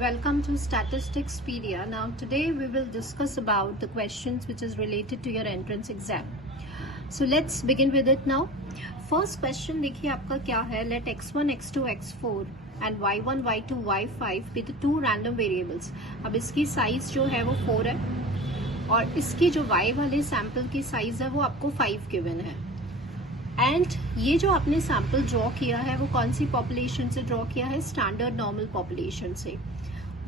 Welcome to Statisticspedia. Now today we will discuss about the questions which is related to your entrance exam. So let's begin with it now. First question देखिए आपका क्या है. Let x1, x2, x4 and y1, y2, y5 be the two random variables. अब इसकी size जो है वो 4 है और इसकी जो y वाले सैंपल की साइज है वो आपको 5 गिवन है. एंड ये जो आपने सैंपल ड्रॉ किया है वो कौन सी पॉपुलेशन से ड्रॉ किया है? स्टैंडर्ड नॉर्मल पॉपुलेशन से.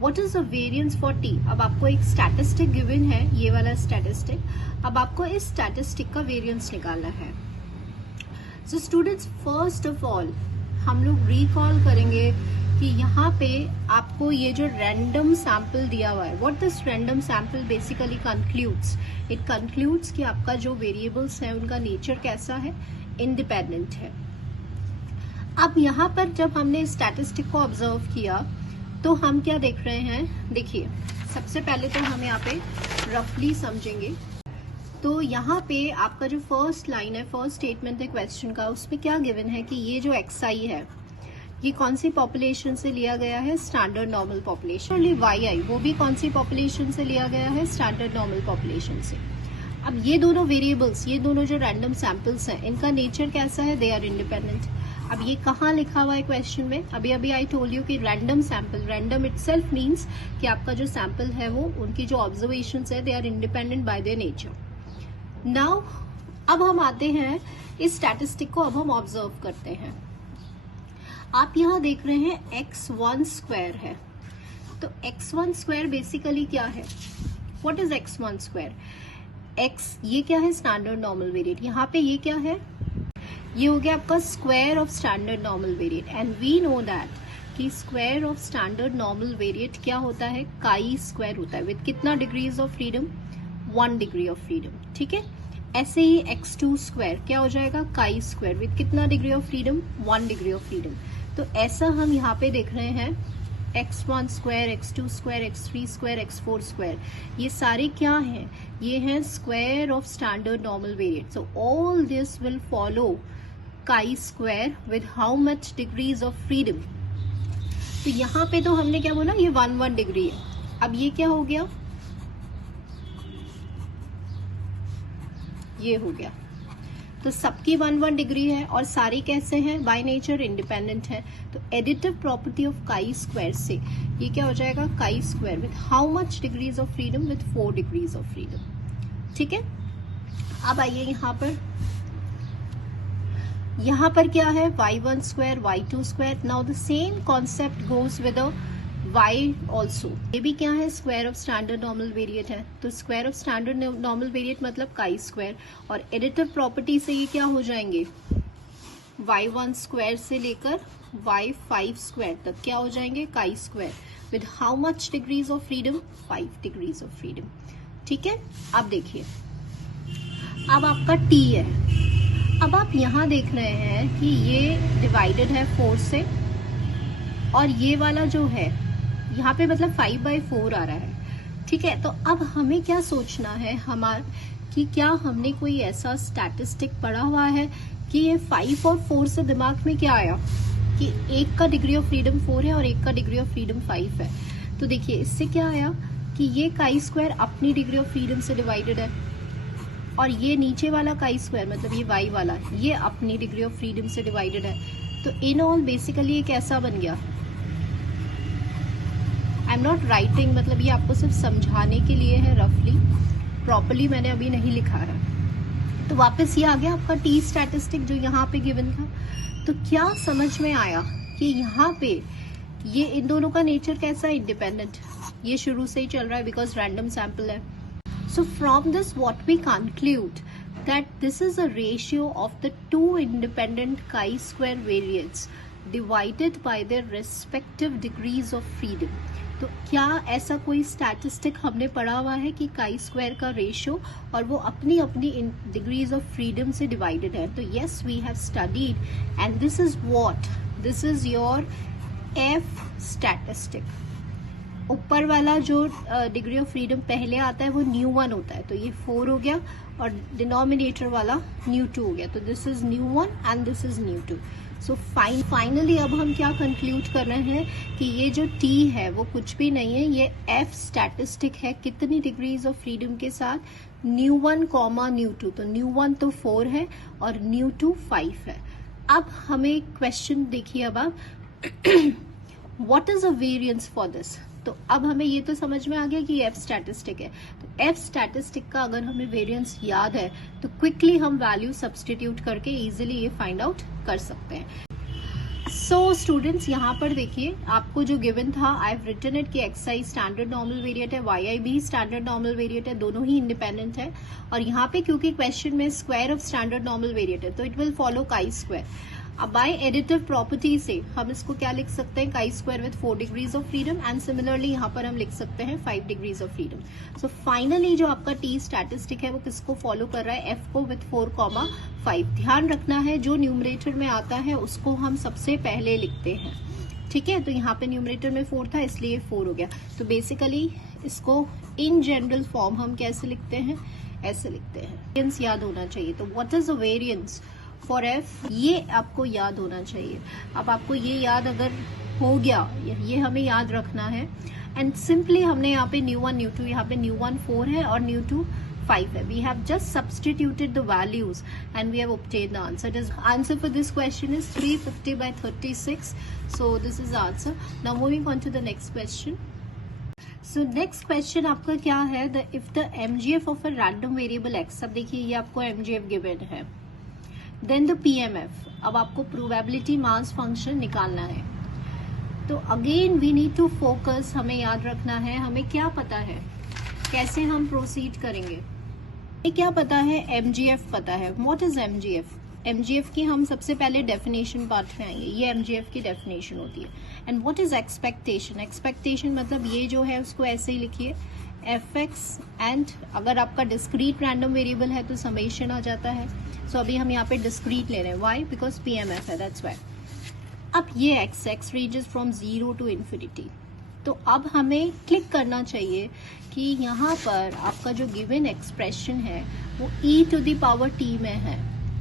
What is the variance for T? अब आपको एक स्टैटिस्टिक गिवन है, ये वाला स्टैटिस्टिक. अब आपको इस स्टैटिस्टिक का वेरिएंस निकालना है. So students, first of all हम लोग रिकॉल करेंगे कि यहाँ पे आपको ये जो रैंडम सैंपल दिया हुआ है, what this random sample basically concludes, it concludes कि आपका जो वेरिएबल्स है उनका नेचर कैसा है, इंडिपेंडेंट है. अब यहाँ पर जब हमने स्टैटिस्टिक को ऑब्जर्व किया तो हम क्या देख रहे हैं? देखिए, सबसे पहले तो हम यहाँ पे रफली समझेंगे. तो यहाँ पे आपका जो फर्स्ट लाइन है, फर्स्ट स्टेटमेंट है क्वेश्चन का, उसमें क्या गिवन है कि ये जो xi है ये कौन सी पॉपुलेशन से लिया गया है? Standard normal population. और yi वो भी कौन सी पॉपुलेशन से लिया गया है? स्टैंडर्ड नॉर्मल पॉपुलेशन से. अब ये दोनों वेरिएबल्स, ये दोनों जो रैंडम सैंपल्स हैं, इनका नेचर कैसा है? They are independent. अब ये कहाँ लिखा हुआ है क्वेश्चन में? अभी अभी आई टोल्ड यू कि random sample, random itself means कि आपका जो सैंपल है वो, उनकी जो ऑब्जर्वेशंस है, they are independent by their nature. Now अब हम आते हैं इस स्टैटिस्टिक को, अब हम ऑब्जर्व करते हैं. आप यहाँ देख रहे हैं x1 स्क्वायर है. तो x1 स्क्वायर बेसिकली क्या है? What is x1 square? x ये क्या है? Standard normal variate. यहाँ पे ये क्या है? ये हो गया आपका square of standard normal variate. And we know that कि square of standard normal variate क्या होता है? काई स्क्वायर होता है. विद कितना degrees of freedom? 1 degree of freedom. ठीक है. ऐसे ही x2 स्क्वायर क्या हो जाएगा? काई स्क्वायर विद कितना degree of freedom? 1 degree of freedom. तो ऐसा हम यहाँ पे देख रहे हैं x1 square, x2 square, x3 square, x4 square, ये सारे क्या हैं? ये हैं square of standard normal variate. So all this will follow chi square with how much degrees of freedom. तो यहाँ पे तो हमने क्या बोला? ये 1 डिग्री है. अब ये क्या हो गया? ये हो गया. तो सबकी 1 डिग्री है और सारे कैसे हैं? बाय नेचर इंडिपेंडेंट है. तो additive property of chi square से ये क्या हो जाएगा? Chi square with how much degrees of freedom? With 4 degrees of freedom. ठीक है. अब आइए यहाँ पर क्या है? y1 square, y2 square. Now the same concept goes with y also. ये भी क्या है? Square of standard normal variate है. तो square of standard normal variate मतलब काई स्क्वायर. और एडिटिव प्रॉपर्टी से ये क्या हो जाएंगे? y1 स्क्वायर से लेकर y5 स्क्वायर तक क्या हो जाएंगे? Chi square with how much degrees of freedom? 5 degrees of freedom. ठीक है. अब देखिए, अब आपका t है. अब आप यहाँ देख रहे हैं कि ये डिवाइडेड है 4 से और ये वाला जो है यहाँ पे मतलब 5/4 आ रहा है. ठीक है. तो अब हमें क्या सोचना है कि क्या हमने कोई ऐसा स्टैटिस्टिक पढ़ा हुआ है कि ये 5 और 4 से दिमाग में क्या आया कि एक का डिग्री ऑफ फ्रीडम 4 है और एक का डिग्री ऑफ फ्रीडम 5 है. तो देखिए, इससे क्या आया कि ये काई स्क्वायर अपनी डिग्री ऑफ फ्रीडम से डिवाइडेड है और ये नीचे वाला काई स्क्वायर मतलब ये y वाला, ये अपनी डिग्री ऑफ फ्रीडम से डिवाइडेड है. तो इन ऑल बेसिकली ये कैसा बन गया? आई एम नॉट राइटिंग, मतलब ये आपको सिर्फ समझाने के लिए है, रफली, प्रॉपरली मैंने अभी नहीं लिखा है. तो वापस ये आ गया आपका टी स्टैटिस्टिक जो यहाँ पे गिवन था. तो क्या समझ में आया कि यहाँ पे ये इन दोनों का नेचर कैसा? इंडिपेंडेंट. ये शुरू से ही चल रहा है बिकॉज रैंडम सैंपल है. So from this what we conclude that this is a ratio of the two independent chi-square variates divided by their respective degrees of freedom. तो क्या ऐसा कोई स्टैटिस्टिक हमने पढ़ा हुआ है कि काई स्क्वायर का रेशियो और वो अपनी अपनी डिग्रीज ऑफ फ्रीडम से डिवाइडेड है? तो yes, we have studied and this is what, this is your F statistic. ऊपर वाला जो डिग्री ऑफ फ्रीडम पहले आता है वो ν1 होता है. तो ये 4 हो गया और डिनोमिनेटर वाला ν2 हो गया. तो this is ν1 and this is ν2. So finally अब हम क्या कंक्लूड कर रहे हैं कि ये जो t है वो कुछ भी नहीं है, ये f स्टैटिस्टिक है कितनी डिग्रीज ऑफ फ्रीडम के साथ, ν1 कॉमा ν2। तो ν1 तो 4 है और ν2 5 है। अब हमें क्वेश्चन देखिए, अब आप what is a variance for this. तो अब हमें ये तो समझ में आ गया कि एफ स्टैटिस्टिक है, तो एफ स्टैटिस्टिक का अगर हमें वेरिएंस याद है तो क्विकली हम वैल्यू सब्सटीट्यूट करके इजीली ये फाइंड आउट कर सकते हैं। सो स्टूडेंट्स, यहाँ पर देखिए आपको जो गिवन था, आई हैव रिटन इट कि एक्स स्टैंडर्ड नॉर्मल वेरिएट है, वाई भी स्टैंडर्ड नॉर्मल वेरिएट है, दोनों ही इंडिपेंडेंट है। और यहाँ पे क्योंकि क्वेश्चन में square of standard normal variate है तो it will follow chi square. अब बाय एडिटिव प्रॉपर्टी से हम इसको क्या लिख सकते हैं, chi square with 4 degrees of freedom, and similarly यहाँ पर हम लिख सकते हैं 5 degrees of freedom. So finally जो आपका टी स्टैटिस्टिक है वो किसको फॉलो कर रहा है, एफ को विद 4,5। ध्यान रखना है जो न्यूमरेटर में आता है उसको हम सबसे पहले लिखते हैं, ठीक है। तो यहाँ पे न्यूमरेटर में 4 था इसलिए 4 हो गया। तो बेसिकली इसको इन जनरल फॉर्म हम कैसे लिखते हैं, ऐसे लिखते हैं। वेरिएंस याद होना चाहिए, तो what is a variance for F, ये आपको याद होना चाहिए। अब आपको ये याद अगर हो गया, ये हमें याद रखना है, एंड सिंपली हमने यहाँ पे ν1 ν2, यहाँ पे ν1 4 है और ν2 5 है। We have just substituted the values and we have obtained the answer. Answer for this question is 350/36। So this is answer. Now moving on to the next question. So next question आपका क्या है, if the MGF of a random variable X. अब देखिए ये आपको MGF given है, then the PMF। अब आपको प्रोबेबिलिटी मास फंक्शन निकालना है। तो again we need to focus, हमें याद रखना है, हमें क्या पता है, कैसे हम प्रोसीड करेंगे। ये क्या पता है, MGF पता है। What is MGF? MGF की हम सबसे पहले डेफिनेशन पार्ट में आएंगे, ये MGF की डेफिनेशन होती है। And what is expectation? Expectation मतलब ये जो है उसको ऐसे ही लिखिए, fx, एंड अगर आपका डिस्क्रीट रैंडम वेरिएबल है तो समेशन आ जाता है। सो अभी हम यहाँ पे डिस्क्रीट ले रहे हैं, वाई, बिकॉज PMF है, दैट्स वाई। अब ये x ranges from 0 to infinity. तो अब हमें क्लिक करना चाहिए कि यहाँ पर आपका जो गिवन एक्सप्रेशन है वो e⁻t में है,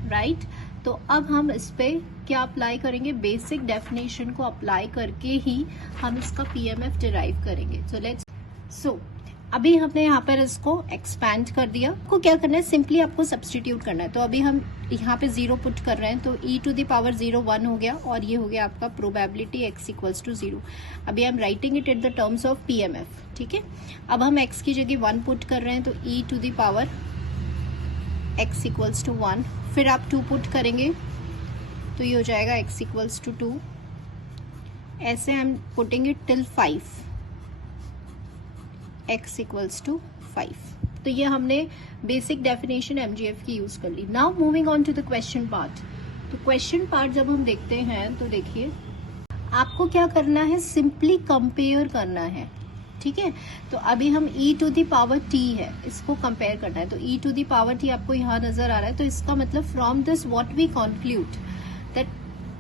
राइट। तो अब हम इस पे क्या अप्लाई करेंगे, बेसिक डेफिनेशन को अप्लाई करके ही हम इसका PMF डिराइव करेंगे। सो अभी हमने यहाँ पर इसको एक्सपैंड कर दिया। आपको क्या करना है, सिंपली आपको सब्सटीट्यूट करना है। तो अभी हम यहाँ पे 0 पुट कर रहे हैं, तो e⁻0 1 हो गया और ये हो गया आपका प्रोबेबिलिटी x = 0। अभी हम writing it at the terms of PMF, ठीक है। अब हम x की जगह 1 पुट कर रहे हैं, तो e⁻x = 1। फिर आप 2 पुट करेंगे तो ये हो जाएगा x = 2। ऐसे हम पुटिंग इट टिल 5, x = 5। तो ये हमने बेसिक डेफिनेशन MGF की यूज कर ली। Now moving on to the question part. तो क्वेश्चन पार्ट जब हम देखते हैं तो देखिए आपको क्या करना है, सिंपली कंपेयर करना है, ठीक है। तो अभी हम e⁻t है, इसको कंपेयर करना है। तो e⁻t आपको यहाँ नजर आ रहा है, तो इसका मतलब from this what we conclude that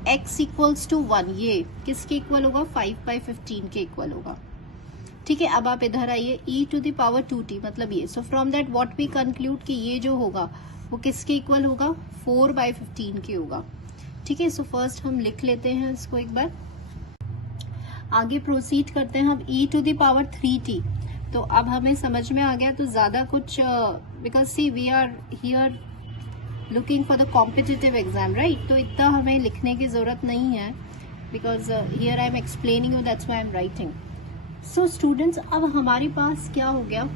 x = 1, ये किसके इक्वल होगा, 5/15 के इक्वल होगा, ठीक है। अब आप इधर आइए, e⁻2t मतलब ये। So from that what we conclude कि ये जो होगा वो किसके इक्वल होगा, 4/15 के होगा, ठीक है। सो फर्स्ट हम लिख लेते हैं इसको एक बार, आगे प्रोसीड करते हैं हम e⁻3t। तो अब हमें समझ में आ गया, तो ज्यादा कुछ, because see we are here looking for the competitive exam, right. तो इतना हमें लिखने की जरूरत नहीं है, because here I am explaining you, that's why I am writing. So students, अब हमारे पास क्या हो गया,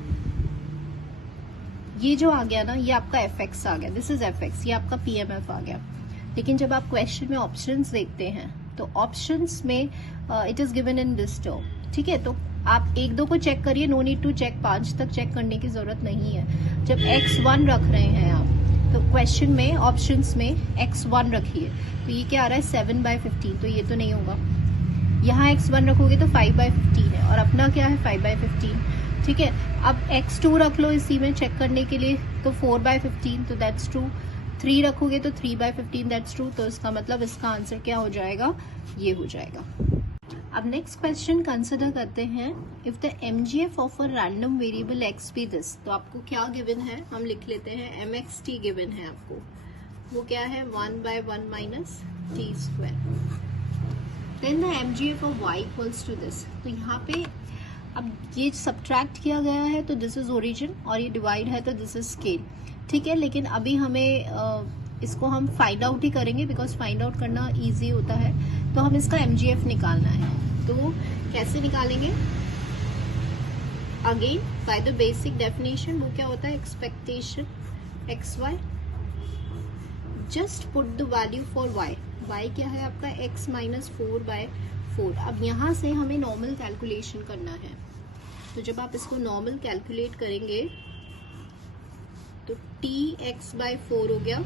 ये जो आ गया ना, ये आपका fx आ गया, दिस इज fx, ये आपका PMF आ गया। लेकिन जब आप क्वेश्चन में ऑप्शंस देखते हैं तो ऑप्शंस में it is given in this term, ठीक है। तो आप 1-2 को चेक करिए, नो नीड टू चेक, 5 तक चेक करने की जरूरत नहीं है। जब x1 रख रहे हैं आप, तो क्वेश्चन में ऑप्शंस में x1 रखिए, तो ये क्या आ रहा है, 7/15, तो ये तो नहीं होगा। यहाँ x1 रखोगे तो 5/15 है, और अपना क्या है, 5/15, ठीक है। अब x2 रख लो इसी में चेक करने के लिए, तो 4/15, तो दैट्स ट्रू। 3 रखोगे तो 3/15, दैट्स ट्रू। तो इसका मतलब इसका आंसर क्या हो जाएगा, ये हो जाएगा। अब नेक्स्ट क्वेश्चन कंसिडर करते हैं, if the MGF of a random variable x be this. तो आपको क्या गिवन है, हम लिख लेते हैं mxt गिवन है आपको, वो क्या है, 1/1 - T square. Then the mgf of y equals to this. तो यहाँ पे अब ये सब्ट्रैक्ट किया गया है तो दिस इज ओरिजिन और ये डिवाइड है तो दिस इज स्केल, ठीक है। लेकिन अभी हमें इसको हम फाइंड आउट ही करेंगे बिकॉज फाइंड आउट करना इजी होता है। तो हम इसका mgf निकालना है, तो कैसे निकालेंगे? Again by the basic definition, वो क्या होता है? Expectation X Y, just put the value for Y. Y क्या है आपका? x minus 4/4। अब यहाँ से हमें नॉर्मल कैलकुलेशन करना है, तो जब आप इसको नॉर्मल कैलकुलेट करेंगे तो tx/4 हो गया,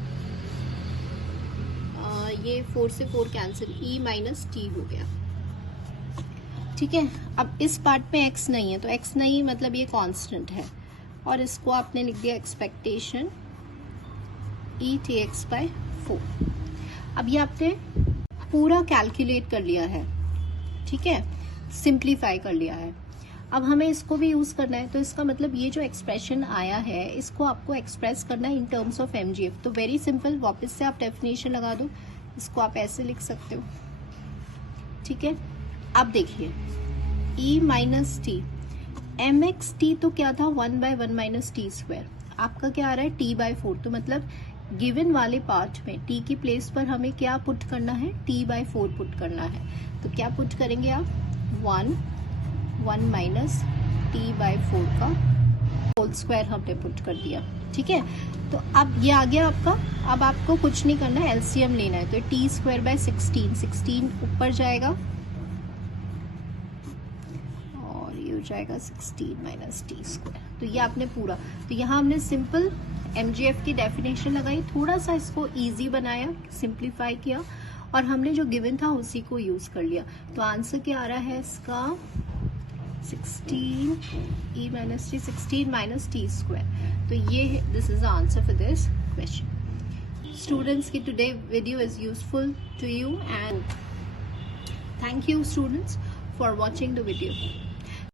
ये 4 से 4 कैंसिल, e माइनस टी हो गया, ठीक है। अब इस पार्ट में x नहीं है, तो x नहीं मतलब ये कांस्टेंट है, और इसको आपने लिख दिया एक्सपेक्टेशन e/4। अब ये आपने पूरा कैलकुलेट कर लिया है, ठीक है, सिंप्लीफाई कर लिया है। अब हमें इसको भी यूज करना है, तो इसका मतलब ये जो एक्सप्रेशन आया है इसको आपको एक्सप्रेस करना है इन टर्म्स ऑफ mgf। तो वेरी सिंपल, वापस से आप डेफिनेशन लगा दो, इसको आप ऐसे लिख सकते हो, ठीक है। अब देखिए e minus T, mx t तो क्या था? 1/1 माइनस टी स्क्वायर। आपका क्या आ रहा है? t/4। तो मतलब गिवन वाले पार्ट में t की प्लेस पर हमें क्या पुट करना है? t/4 पुट करना है। तो क्या पुट करेंगे आप? 1 माइनस t/4 का होल स्क्वायर हमने पुट कर दिया, ठीक है। तो अब ये आ गया आपका। अब आपको कुछ नहीं करना है, एलसीएम लेना है। तो t²/16, 16 ऊपर जाएगा और ये हो जाएगा 16 माइनस टी स्क्वायर। तो ये आपने पूरा, तो यहाँ हमने सिंपल mgf की डेफिनेशन लगाई, थोड़ा सा इसको इजी बनाया, सिंप्लीफाई किया, और हमने जो गिवन था उसी को यूज कर लिया। तो आंसर क्या आ रहा है इसका? 16 e minus T, 16 minus T square. तो ये this is the answer for this question. Students की today video is useful to you, and thank you students for watching the video.